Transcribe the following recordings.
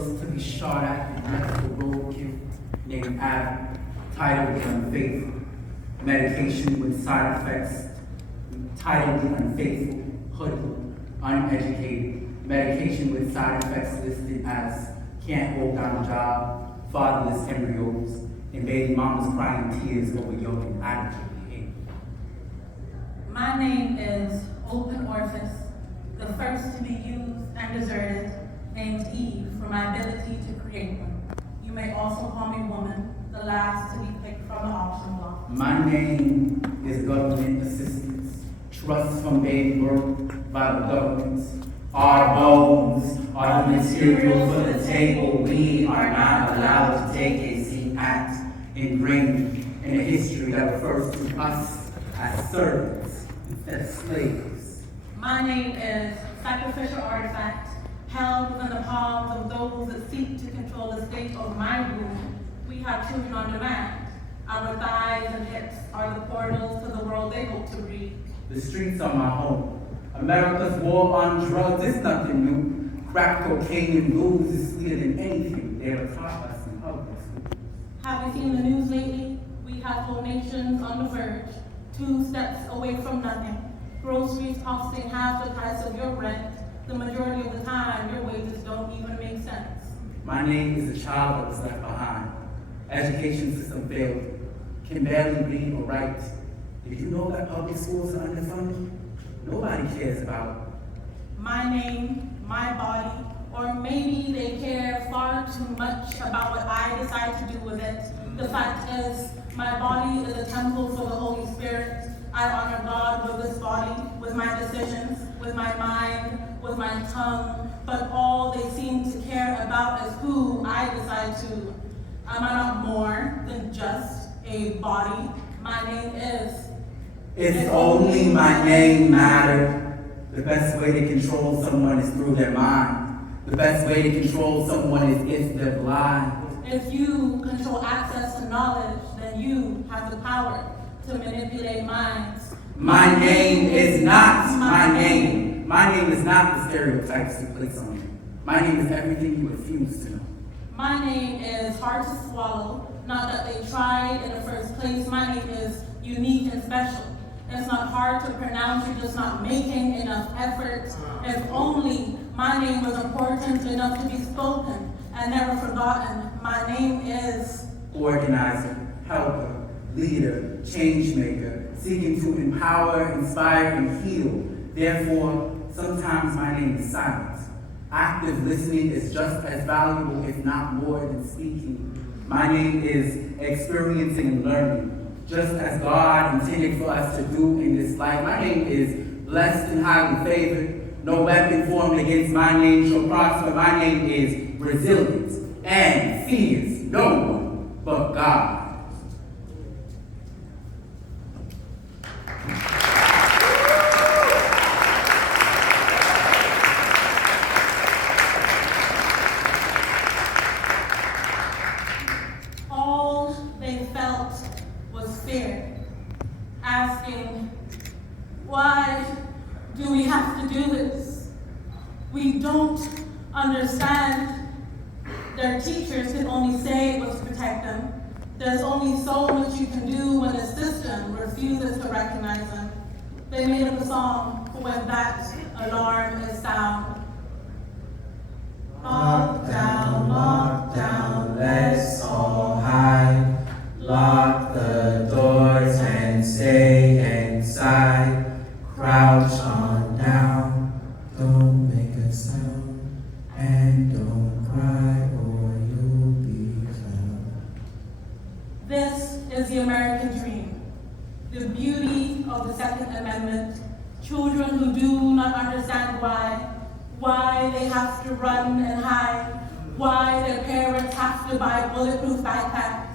first to be shot at and left for roadkill, named Adam, titled The Unfaithful. Medication with side effects, titled The Unfaithful, hoodlum, uneducated. Medication with side effects listed as can't hold down a job, fatherless embryos, and baby mamas crying tears over young and inadequate behavior. My name is Open Orifice, the first to be used and deserted, named Eve for my ability to create one. You may also call me Woman, the last to be picked from the auction block. My name is Government Assistance, trust from baby birth by the government. Our bones are the material for the table we are not allowed to take a seat at, ingrained in a history that refers to us as servants instead of slaves. My name is Sacrificial Artifact, held within the palms of those that seek to control the state of my room. We have children on demand. Our thighs and hips are the portals to the world they hope to read. The streets are my home. America's war on drugs is nothing new. Crack cocaine and blues is sweeter than anything they ever taught us in public schools. Have you seen the news lately? We have whole nations on the verge, 2 steps away from nothing. Groceries costing half the price of your rent. The majority of the time, your wages don't even make sense. My name is a child that was left behind. Education system failed. Can barely read or write. Did you know that public schools are underfunded? Nobody cares about My name, my body, or maybe they care far too much about what I decide to do with it. The fact is, my body is a temple for the Holy Spirit. I honor God with this body, with my decisions, with my mind, with my tongue, but all they seem to care about is who I decide to. Am I not more than just a body? My name is. If only my name mattered. The best way to control someone is through their mind. The best way to control someone is if they're blind. If you control access to knowledge, then you have the power to manipulate minds. My name is not my name. My name is not the stereotypes you place on me. My name is everything you refuse to know. My name is hard to swallow, not that they tried in the first place. My name is unique and special. It's not hard to pronounce, you're just not making enough effort. If only my name was important enough to be spoken and never forgotten. My name is Organizer, helper, leader, change maker, seeking to empower, inspire, and heal. Therefore, sometimes my name is silent. Active listening is just as valuable, if not more, than speaking. My name is experiencing and learning, just as God intended for us to do in this life. My name is blessed and highly favored. No weapon formed against my name shall prosper. My name is resilient and fears no one but God. all they felt was fear, asking, why do we have to do this? We don't understand. Their teachers can only say it was to protect them. There's only so much you can do when the system refuses to recognize them. They made up a song for when that alarm is sound. Lock down, let's all hide. Lock the doors and stay inside. Crouch on down, don't make a sound. And don't cry or you'll be found. This is the American dream, the beauty of the Second Amendment. Children who do not understand why they have to run and hide, why their parents have to buy bulletproof backpacks.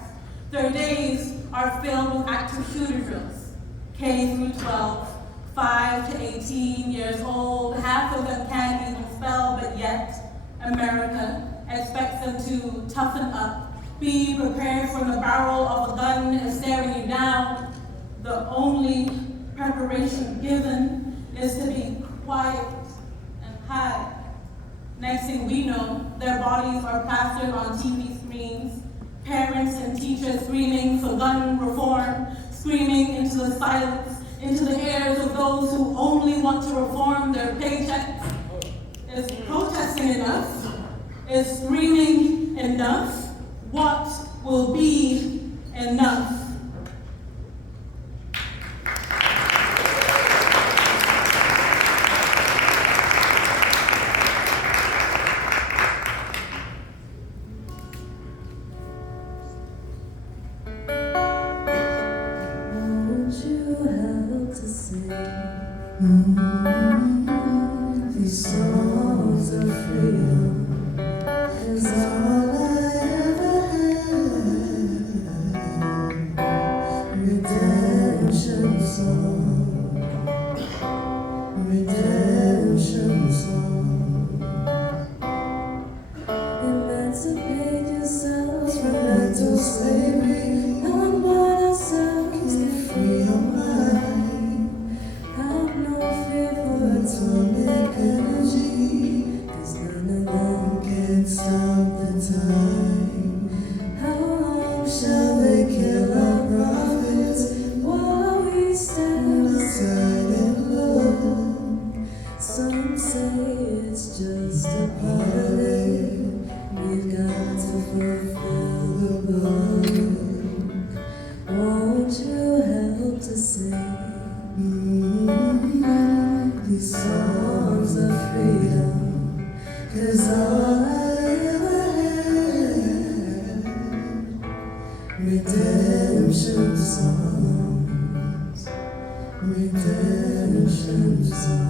Their days are filled with active shooter drills, K through 12, 5 to 18 years old. Half of them can't even spell, but yet America expects them to toughen up, be prepared for the barrel of a gun is staring you down. The only preparation given is to be quiet and hide. Next thing we know, their bodies are plastered on TV screens, parents and teachers screaming for gun reform, screaming into the silence, into the ears of those who only want to reform their paychecks. Is protesting enough? Is screaming enough? What will be enough? These songs of freedom is all I ever had. Redemption song, redemption song. Emancipate yourselves from mental slavery. Unbind ourselves to free your mind. Have no fear for atomic energy, 'cause none of them can stop the time. How long shall they kill our prophets while we stand aside and look? Some say it's just a part of it. We've got to fulfill the book. Won't you help to sing these songs of freedom? 'Cause all I ever had, redemption songs, redemption songs.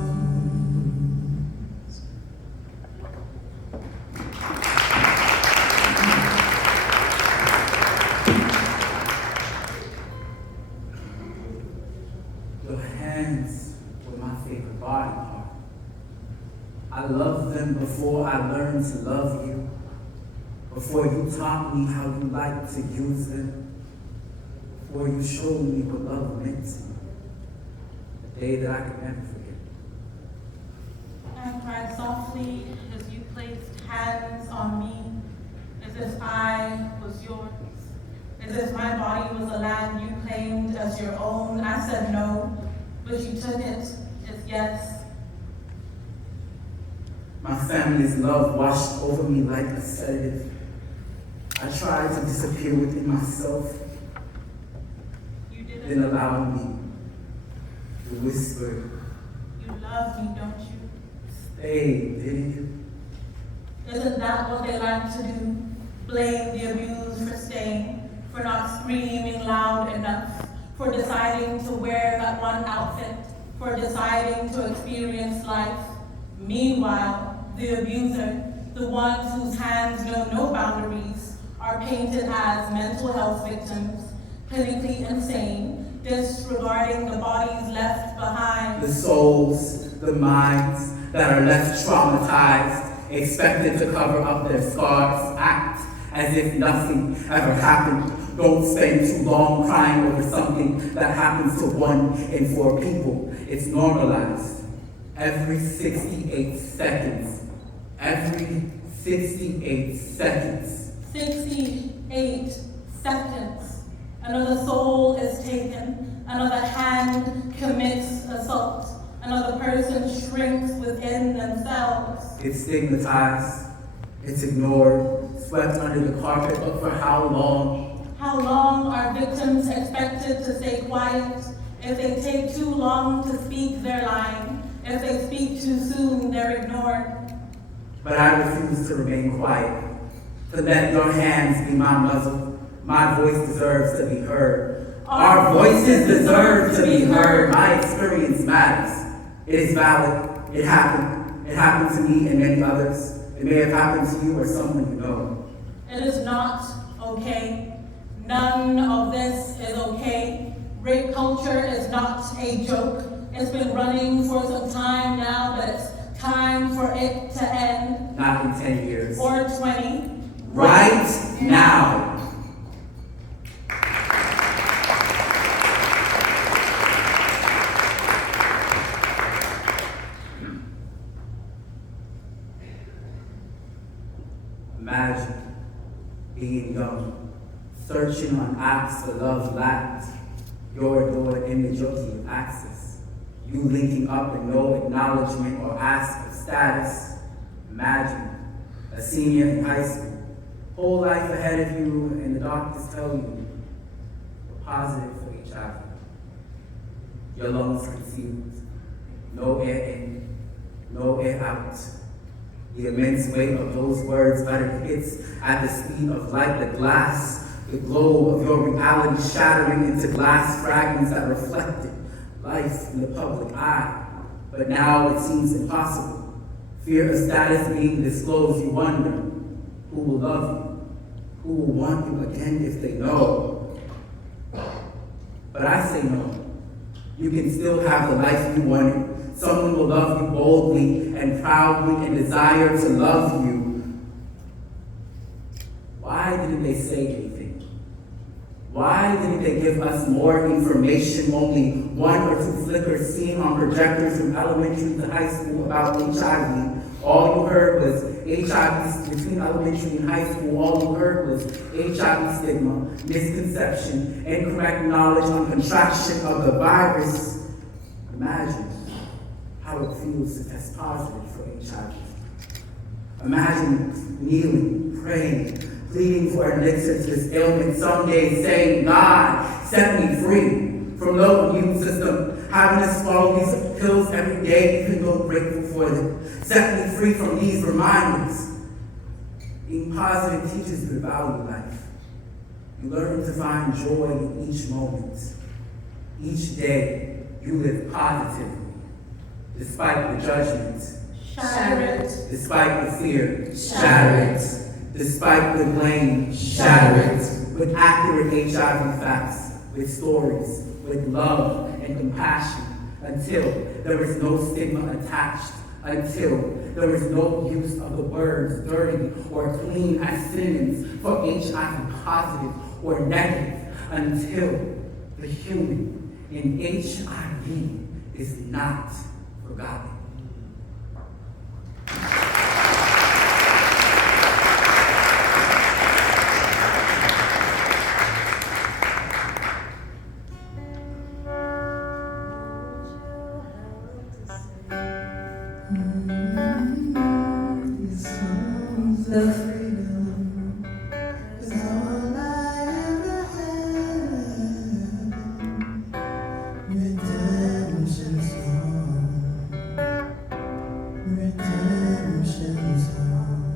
Your hands were my favorite body part. I loved them before I learned to love you, before you taught me how you like to use them, before you showed me what love meant to me, a day that I could never forget. I cried softly as you placed hands on me, as if I was yours, as if my body was a land you claimed as your own. I said no, but you took it as yes. My family's love washed over me like a sedative. I tried to disappear within myself, You didn't. then allowed me to whisper, You love me, don't you? stay, didn't you? Isn't that what they like to do? Blame the abused for staying, for not screaming loud enough, for deciding to wear that one outfit, for deciding to experience life. Meanwhile, the abuser, the ones whose hands know no boundaries, are painted as mental health victims, clinically insane, disregarding the bodies left behind. The souls, the minds that are left traumatized, expected to cover up their scars, act as if nothing ever happened. Don't spend too long crying over something that happens to 1 in 4 people. It's normalized. Every 68 seconds. Every 68 seconds. 68 seconds. Another soul is taken. Another hand commits assault. Another person shrinks within themselves. It's stigmatized. It's ignored. Swept under the carpet. But for how long? How long are victims expected to stay quiet? If they take too long to speak, they're lying. If they speak too soon, they're ignored. But I refuse to remain quiet. To let your hands be my muzzle. My voice deserves to be heard. Our voices deserve to be heard. My experience matters. It is valid. It happened. It happened to me and many others. It may have happened to you or someone you know. It is not okay. None of this is okay. Rape culture is not a joke. It's been running for some time now, but it's time for it to end. Not in 10 years. Or 20. Right now. Imagine being young, searching on apps for love lacked, your adored image your key of access, you linking up and no acknowledgement or ask of status. Imagine a senior in high school, whole life ahead of you, and the doctors tell you you're positive for HIV. Your lungs concealed, no air in, no air out. The immense weight of those words uttered hits at the speed of light, the glass, the globe of your reality shattering into glass fragments that reflected life in the public eye. But now it seems impossible. Fear of status being disclosed, you wonder who will love you, who will want you again if they know. But I say no. You can still have the life you wanted. Someone will love you boldly and proudly and desire to love you. Why didn't they say anything? Why didn't they give us more information? Only 1 or 2 flickers seen on projectors from elementary to high school about HIV. All you heard was HIV between elementary and high school. All you heard was HIV stigma, misconception, incorrect knowledge on contraction of the virus. Imagine how it feels to test positive for HIV. Imagine kneeling, praying, pleading for an elixir to this ailment, some days saying, God, set me free from low immune system, having to swallow these pills every day, even though grateful for them. Set me free from these reminders. Being positive teaches you to value life. You learn to find joy in each moment. Each day, you live positively. Despite the judgment, Shatter it. despite the fear, shatter it. Despite the blame, shatter it. With accurate HIV facts, with stories, with love and compassion, until there is no stigma attached, until there is no use of the words dirty or clean as synonyms for HIV positive or negative, until the human in HIV is not forgotten. The freedom is all I ever had. Redemption's home. Redemption's home.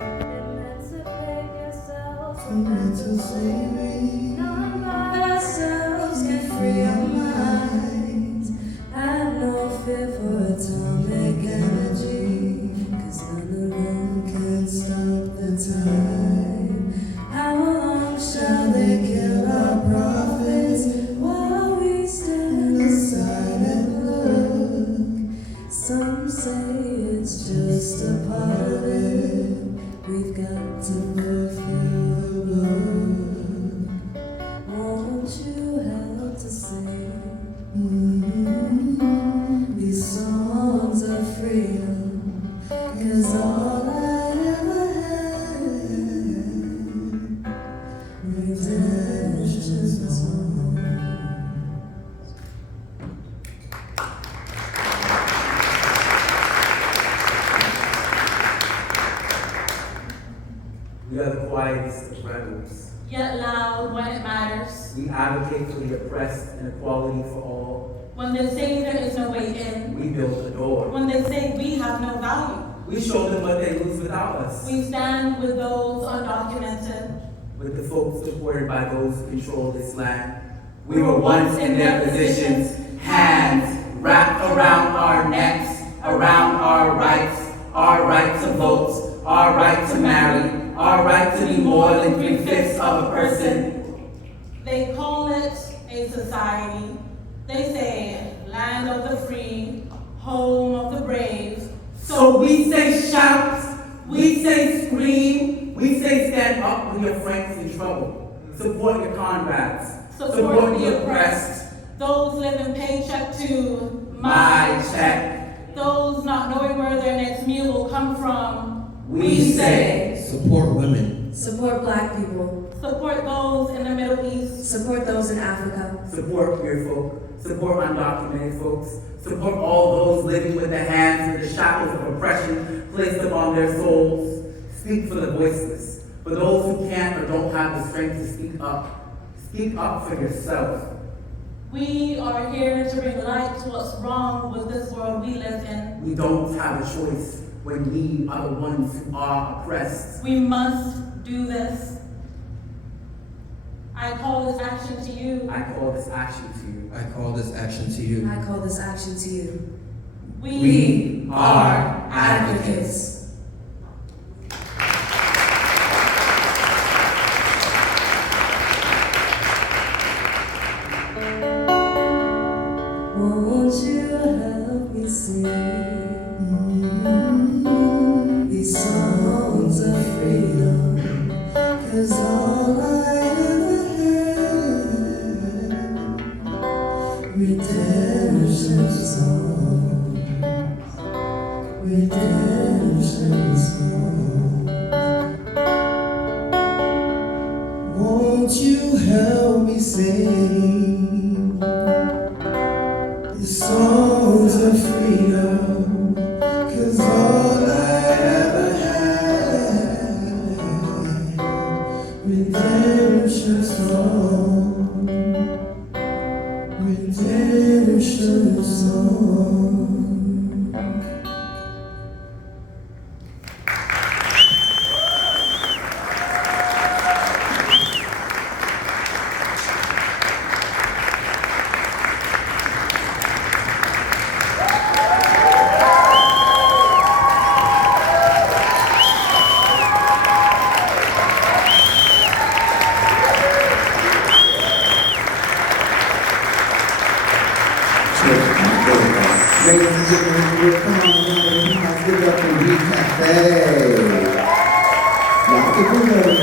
Emancipate yourself from mental slavery. None but ourselves can free our minds. Have no fear for atomic energy. None of them can stop the time. How long shall they kill our prophets while we stand aside and look? Some say it's just a part of it. We've got to fulfill the book. Won't you help to sing these songs of freedom? 'Cause all I ever had, redemption's home. We are the quietest of rebels. Yet loud when it matters. We advocate for the oppressed and equality for all. When they say there is no way in. We build the door. When they say we have no value. We show them what they lose without us. We stand with those undocumented. With the folks supported by those who control this land. We were once in their positions, hands wrapped around our necks, around our right to vote, our right to marry, our right to be more than 3/5 of a person. They call it a society. They say land of the free, home of the brave. So we say shout, we say scream, we say stand up when your friends in trouble. Support your comrades. Support the oppressed. Those living paycheck to My check. Those not knowing where their next meal will come from. We say, support women, support Black people, support those in the Middle East, support those in Africa, Support queer folk, support undocumented folks, support all those living with the hands in the shackles of oppression placed upon their souls. Speak for the voiceless, for those who can't or don't have the strength to speak up. Speak up for yourself. we are here to bring light to what's wrong with this world we live in. We don't have a choice when we are the ones who are oppressed. We must do this. I call this action to you. I call this action to you. I call this action to you. I call this action to you. We are advocates. Won't you help me sing these songs of freedom? 'Cause all I ever had, redemption songs, redemption songs. Won't you help me sing the songs of freedom? 'Cause all I ever had, redemption song, redemption song. Ladies and gentlemen, come on, give it up for We Cafe. Y'all can do that.